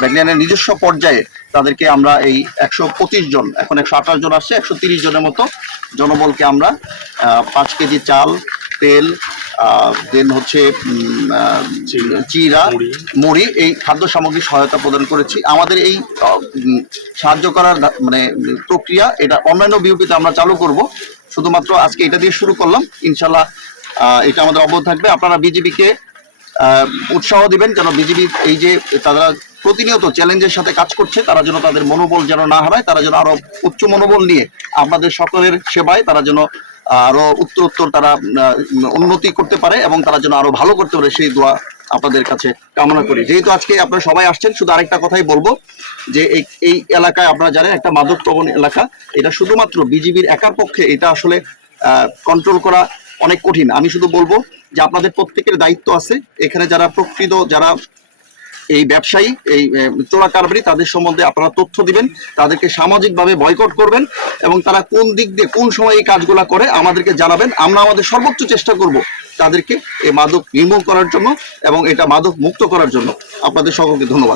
ব্যাটালিয়নের নিজস্ব পর্যায়ে তাদেরকে আমরা এই 125 জন, এখন 128 জন আসছে, 130 জনের মতো জনবলকে আমরা 5 কেজি চাল, তেল, দেন হচ্ছে চিরা, মুড়ি, এই খাদ্য সামগ্রী সহায়তা প্রদান করেছি। আমাদের এই সাহায্য করার মানে প্রক্রিয়া এটা অন্যান্য বিউপিতে আমরা চালু করব, শুধুমাত্র আজকে এটা দিয়ে শুরু করলাম। ইনশাল্লাহ এটা আমাদের অব্যাহত থাকবে। আপনারা বিজিবিকে উৎসাহ দিবেন যেন বিজিবি এই যে তারা প্রতিনিয়ত চ্যালেঞ্জের সাথে কাজ করছে, তারা যেন তাদের মনোবল যেন না হারায়, তারা যেন আরো উচ্চ মনোবল নিয়ে আপনাদের সকলের সেবায় তারা যেন আরো উত্তরোত্তর তারা উন্নতি করতে পারে এবং তারা যেন আরো ভালো করতে পারে, সেই দোয়া আপনাদের কাছে কামনা করি। যেহেতু আজকে আপনারা সবাই আসছেন, শুধু আরেকটা কথাই বলবো যে এই এলাকায় আপনারা জানেন একটা মাদক প্রবণ এলাকা, এটা শুধুমাত্র বিজিবির একার পক্ষে এটা আসলে কন্ট্রোল করা অনেক কঠিন। আমি শুধু বলবো যে আপনাদের প্রত্যেকের দায়িত্ব আছে, এখানে যারা প্রকৃত যারা এই ব্যবসায়ী, এই চোরা কারবারি, তাদের সম্বন্ধে আপনারা তথ্য দিবেন, তাদেরকে সামাজিকভাবে বয়কট করবেন এবং তারা কোন দিক দিয়ে কোন সময় এই কাজগুলা করে আমাদেরকে জানাবেন। আমরা আমাদের সর্বোচ্চ চেষ্টা করব তাদেরকে এই মাদক নির্মূল করার জন্য এবং এটা মাদক মুক্ত করার জন্য। আপনাদের সকলকে ধন্যবাদ।